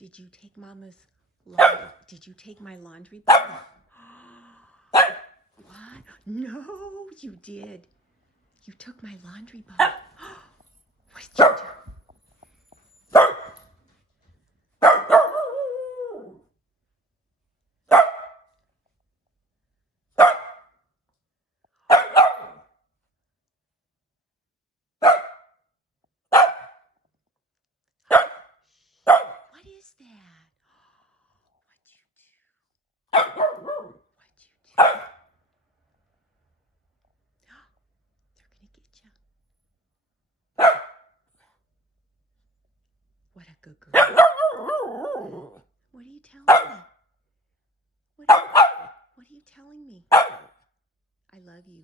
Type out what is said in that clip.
Did you take Mama's laundry? Did you take my laundry bag? What? No, you did. You took my laundry bag. What did you do? What is that? What'd you do? What'd you do? They're gonna get you. What a good girl. What are you telling me? What are you telling me? I love you.